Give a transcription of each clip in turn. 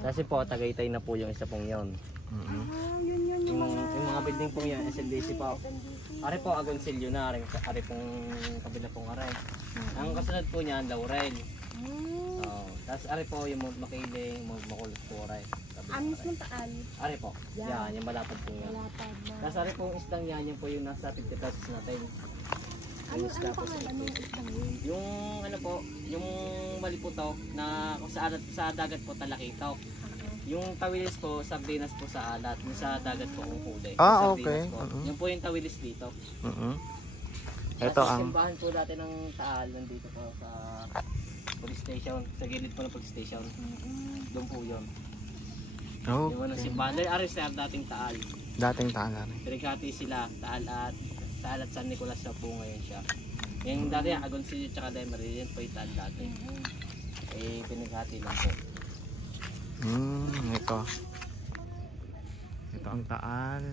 Kasi po, Tagaytay na po yung isa pong yun. Yun Yung mga building po yan, SNDC po. Ari po, Agoncillo na, ari pong kabila pong aray. Ang kasunod po niyan, Laurel. Tapos ari po yung Mount Makiling, Mount Makulot po aray. Mismo Taal. Ari po, yan, yung malapad po yan. Tapos ari po yung isdang yan, yung po yung nasa 50 pesos natin. Ano pangalan ng isang yun? Yung ano po, yung maliputok na kung sa dagat po talakitok. Yung tawilis po, sardinas po sa alat. Yung sa dagat po kung huli. Okay. Yan po yung tawilis dito. Ito ang simbahan po dati ng Taal, nandito po sa police station. Sa gilid po ng police station. Doon po yun. Yung ano, simbahan. Dahil Aristar dating Taal. Dating Taal. Pinaghati sila, Taal at San Nicolas na po ngayon siya. Yung dati Agoncillo at Demery, yan po yung Taal dati. Eh, pinaghati lang po. Ito. Ito ang Taal.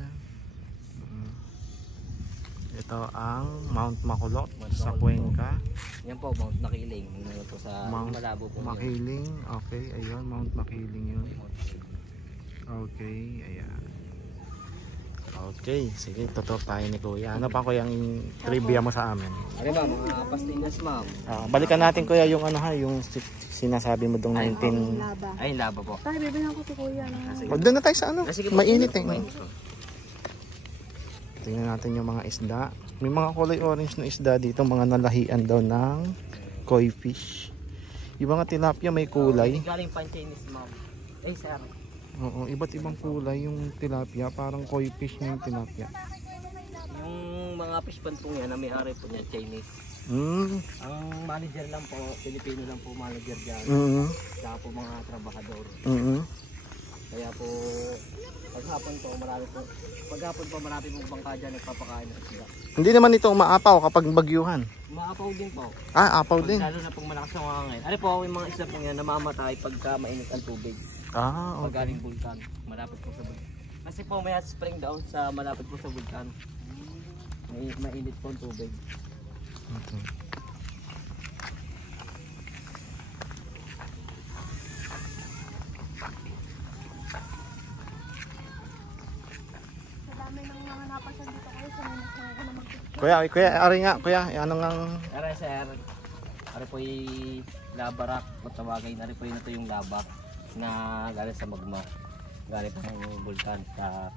Ito ang Mount Makulot sa Cuenca. Yan po, Mount Makiling. Yan po sa Mount Malabo po. Makiling. Okay, ayun, Mount Makiling yun. Okay, ayan. Okay, sige, tutok tayo ni Kuya. Ano pa Kuya ang trivia mo sa amin? Ano ba, mga pastillas ma'am? Balikan natin Kuya yung ano ha, yung sinasabi mo dong 19... Laba. Ay, laba po. Tayo, bibigyan ko si Kuya. Doon na tayo sa ano, mainit eh. May Tingnan natin yung mga isda. May mga kulay orange na isda dito, mga nalahian daw ng koi fish. Yung mga tilapia may kulay. Galing pan Chinese ma'am. Ay, sir. Oo, iba't ibang kulay yung tilapia, parang koi fish na yung tilapia. Yung mga fish pan po yan, na may-ari po niya, Chinese. Ang manager lang po, Pilipino lang po manager dyan. Saka po mga trabahador. Kaya po, paghapon po marami pong bangka dyan nagpapakain ng isda. Hindi naman ito umaapaw kapag bagyuhan. Maapaw din po. Apaw din. Lalo na pong malakas ang hangin. Ano po, yung mga isda po yan namamatay pagka mainit ang tubig. Okay. Pag galing bulkan, malapit po sa bulkan. Kasi po may hot spring down sa malapit po sa bulkan. Mainit po ang tubig. Okay. Kuya, ari nga, Kuya, ano nga? Ari sir, ari po yung labarak, matawagay, ari po yun ito yung labak na galing sa magma. Galing po ng bulkan sa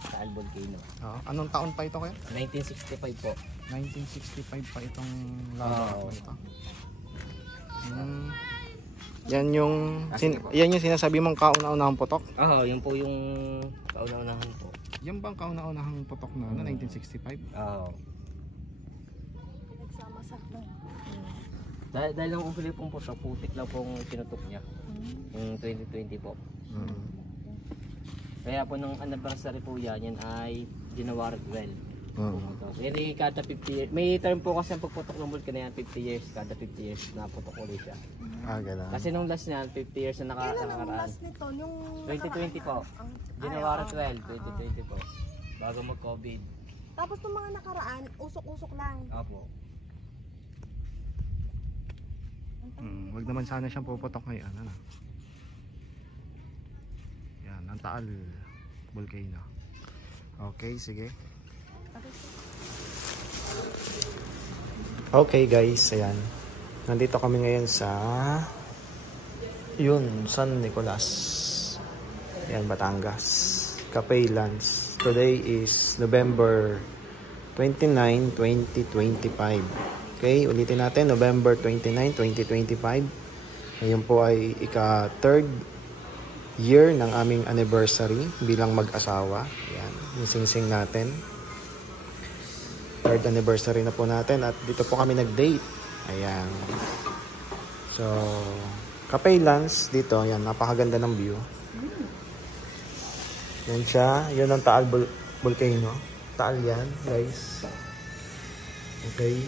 Taal Volcano. Anong taon pa ito Kuya? 1965 po. 1965 pa itong labak na ito. Yan yung sinasabi mong kauna-unahang putok? Oo, yun po yung kauna-unahan po. Yan bang kauna-unahang putok na 1965? Oo. Nagsamasak na. Dahil lang kung Pilipong putok, putik lang pong pinutok niya. Yung 2020 po. Kaya po nung anniversary po yan ay January 12. Jadi kada 50 years. May term po kasi ang pagputok ng vulkan na yan, 50 years. Kada 50 years na putok ulit siya. Gano'n. Kasi nung last niyan, 50 years na nakakaraan. Last nito, yung 2020 po. January 12, 2020 po. Bago mag-COVID. Tapos nung mga nakaraan, usok-usok lang. Opo. Wag naman sana siyang puputok ngayon. Ano? Yan, ang Taal Volcano. Okay, sige. Okay guys, ayan. Nandito kami ngayon sa San Nicolas. Ayan, Batangas. Capaylands. Today is November 29, 2025. Okay, ulitin natin. November 29, 2025. Ngayon po ay ika-third year ng aming anniversary bilang mag-asawa. Ayan, yung sing-sing natin. Third anniversary na po natin at dito po kami nag-date. Ayan. So, Capaylands dito, ayan, napakaganda ng view. Yan siya, yun ang Taal Volcano. Taal yan, guys. Okay.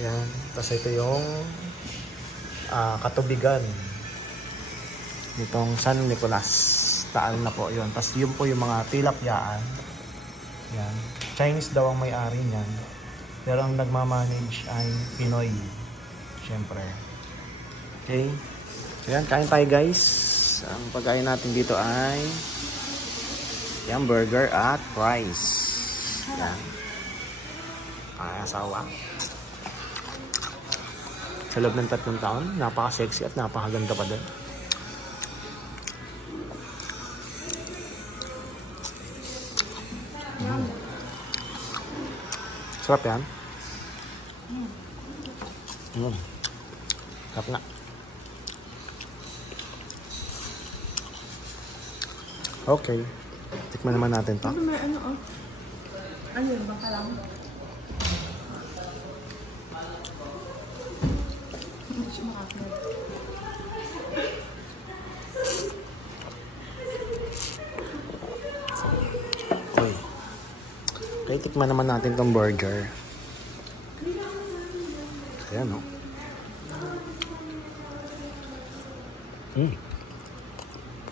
Ayan, tapos ito yung katubigan nitong San Nicolas. Taal na po yun. Tapos yun po yung mga tilapyaan. Ayan. Chinese daw ang may-ari niyan. Pero ang nagmamanage ay Pinoy. Siyempre. Okay? So yan, kain tayo guys. Ang pagkain natin dito ay yung burger at fries. Yan. Ay, asawa. Sa loob ng 3 taon, napaka-sexy at napakaganda pa din. Sarap yan. Sarap na. Okay. Tikman naman natin to. May ano oh. Ano yun? Baka lang. Hindi siya makakalit. Okay. Okay, tikman naman natin tong burger. Ayan, no?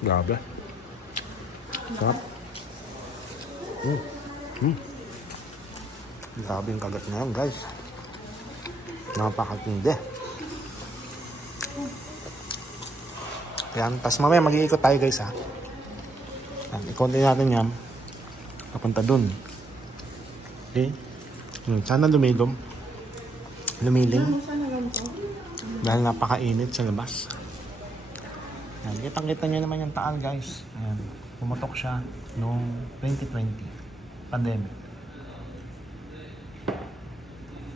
Grabe. Sarap. Grabe yung kagat na yan, guys. Napakatindi. Ayan, tapos mamaya mag-iikot tayo, guys, ha. Ayan, ikonti natin yan. Papunta dun. Okay? Sana lumilim. Dahil napakainit sa labas. Ayan, kitang-kita nyo naman yung taal, guys. Ayan, pumutok siya noong 2020. Pandemic.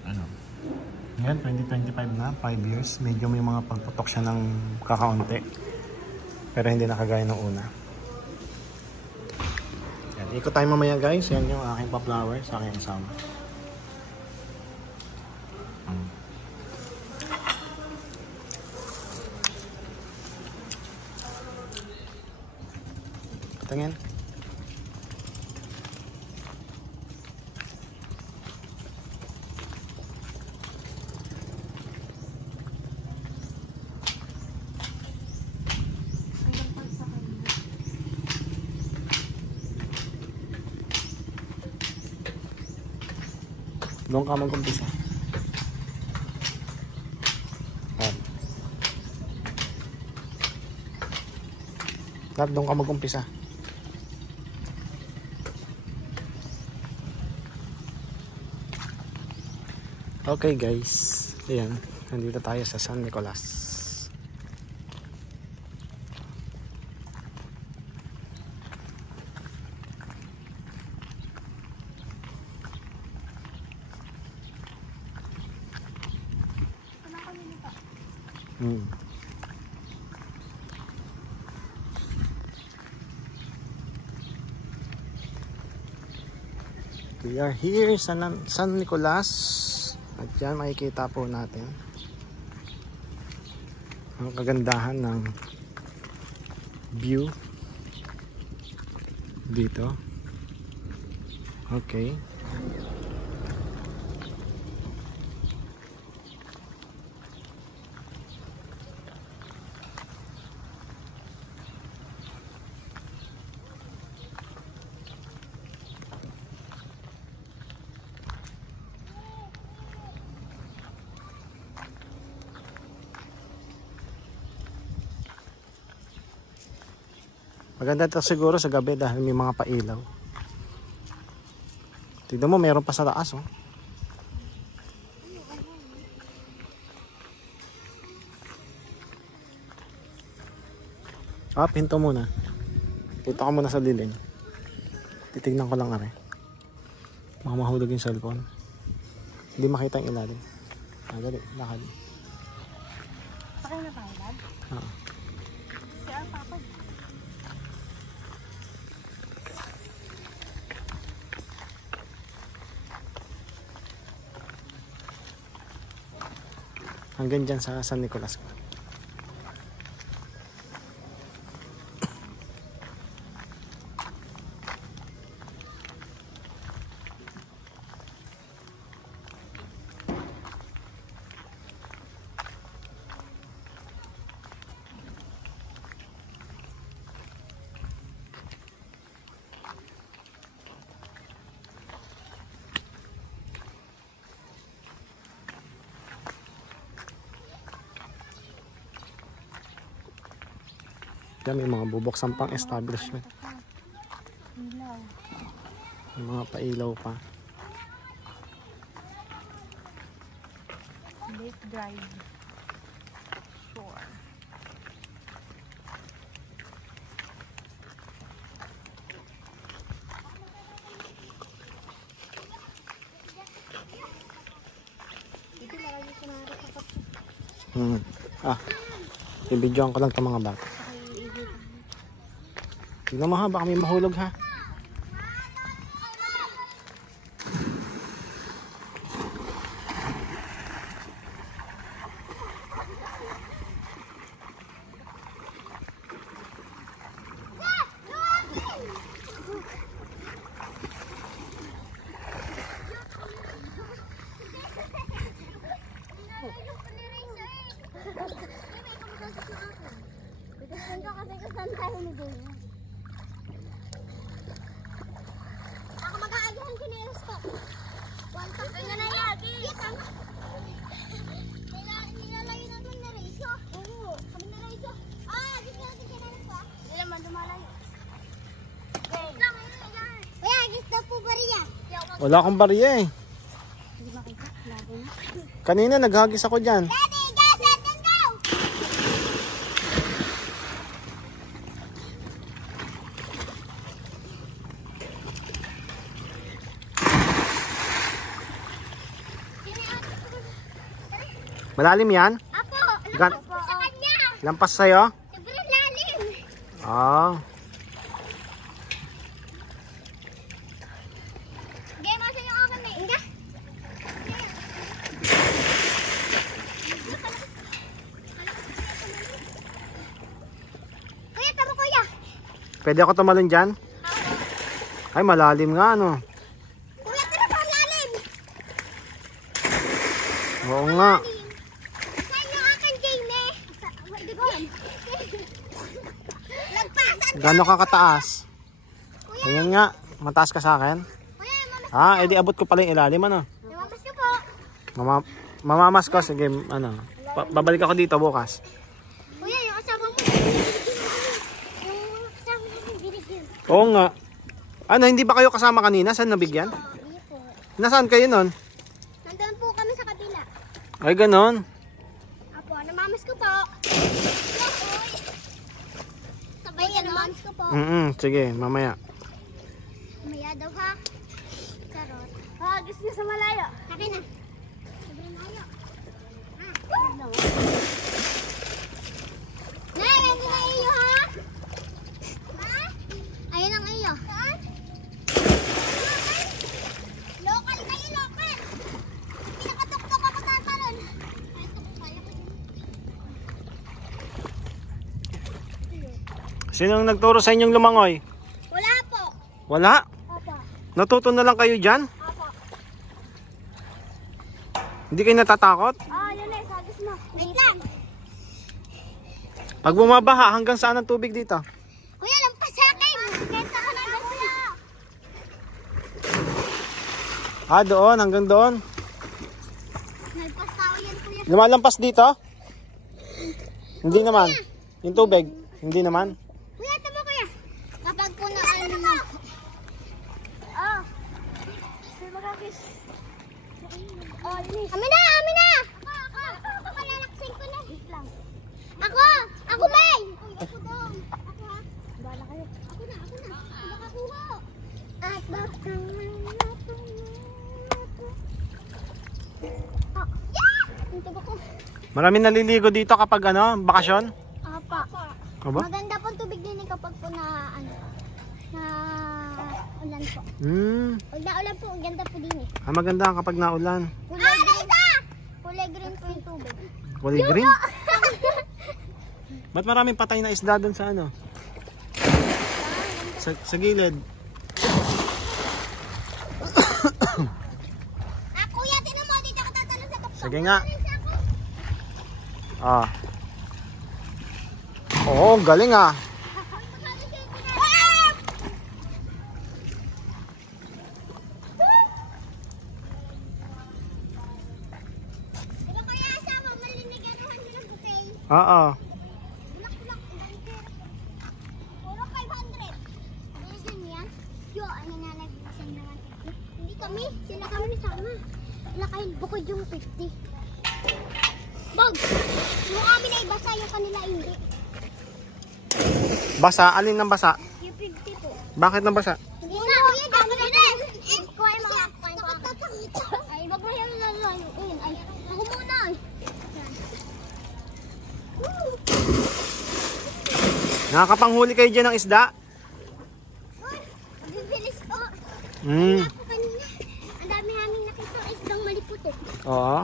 Ano? Ngayon, 2025 na, 5 years. Medyo may mga pagputok siya ng kakaunti. Pero hindi nakagaya ng una. Ayan, ikot tayo mamaya, guys. Yan yung aking pa-flower sa aking asawa. Tingin. Doon ka mag-umpisa. Doon ka mag-umpisa. Okay guys, ayan, nandito tayo sa San Nicolas. We are here sa San Nicolas. At yan makikita po natin ang kagandahan ng view dito. Okay. Maganda ito siguro sa gabi dahil may mga pailaw. Tignan mo, meron pa sa taas, oh. Pinto muna. Dito ka muna sa lilim. Titignan ko lang, are. Baka mahulog yung cellphone. Hindi makita yung ilalim. Dali, lakad. Sakay na tayo, Dad? Oo. Kaya tapos. Hanggang dyan sa San Nicolas. Yan, may mga bubuksan pang establishment. Ilaw. May mga pailaw pa. Lake Drive. Shore. Dito marami sa mga kapatid. I-videoan ko lang itong mga bata. Tignan mo ha, baka may mahulog ha. Ako mag-aagahan ko na yung stock. One pack na na yan. Yes, ang... Nilalayo naman na Raiso. Oo, kami na Raiso. Gusto natin kinalit pa. Hindi naman, dumalayo. Wait lang, yan. Kuya, gusto po ba riya? Wala akong barya eh. Hindi makita. Labo na. Kanina naghagis ako dyan. Ready, go, set, and go! Malalim yan? Apo, Gan- lampas po sa kanya. Lampas sa'yo? Sobrang lalim. Game mo sa yung oven na inga. Kuya, tama kuya. Pwede ako tumalon dyan? Ay, malalim nga ano. Kuya, tara pa ang lalim. Oo nga. Saan yung akin, Jamie? Wait, doon. Lagpasan. Gano'n ka kataas? Kuya, Ganyan nga. Mataas ka sa akin? kuya, mamas. Edi abot ko pala yung ilalim ano. Namamas ka po. Mamamas ko. Sige, ano. Babalik ako dito bukas. Kuya, yung kasama mo. Yung kasama mo, binigyan. Oo nga. Ano, hindi ba kayo kasama kanina? Saan nabigyan? Hindi po. Nasaan kayo nun? Nandun po kami sa kabila. Ay, ganon. Apo, namamas ko po. Yahoy! Sabay ka namamas ko po. Sige, mamaya. Maya daw ha. Charot. Gusto niya sa malayo. Akin na. Sobrang layo. Nay, yan na iyo ha? Ha? Ayun ang iyo. Saan? Local kayo, local. Pinakatuktok ako tatalon. Sinong nagturo sa inyong lumangoy? Wala po. Wala? Opo. Natuto na lang kayo dyan? Opo. Hindi kayo natatakot? Yun na, sagis mo. Wait lang. Pag bumabaha, hanggang saan ang tubig dito? Kuya, lampas sa akin. Kesa ka na ba, kuya? Doon, hanggang doon. Nagpas tao yan, kuya. Lumalampas dito? Hindi naman. Yung tubig, hindi naman. Kuya, tama kuya. Kapag po na ano na. May magkakis. Amin na, amin na. Ako lalaksin ko na. Ako, ako may. Ako doon. Ako ha. Bala kayo. Ako na. Makakuha. At baka Ang tubo ko. Marami naliligo dito kapag ano, bakasyon? Apa. Aba? Maganda pong tubig din kapag po na ano. Na ulan po. Pag na ulan po, ang ganda po din eh. Maganda kapag naulan. Kulay green. Kulay green po yung tubig. Kulay green. Ba't maraming patay na isda doon sa ano? Sa gilid. Kuya, tinan mo, dito ako tatanong sa tuktok. Sige nga. Oo, galing ah. Diba kaya asawa, maliniganuhan nyo ng bouquet? Oo. Bulak-bulak, ang galing pera. nananagpasan naman 50. Hindi kami. Sila kami sama. Sila kayo bukod yung 50. Bog! Yung amin ay basa, yung kanila hindi. Basa? Alin ng basa? Yung 50 po. Bakit ng basa? Hindi na. Ako na din. Kuha yung mga ay, wag mo yung lalayuin. Ay, ako muna. Nakakapanghuli kayo dyan ng isda? Bibilis po. Hmm. Ako kanina. Ang dami namin nakita isdang malipot eh. Oo.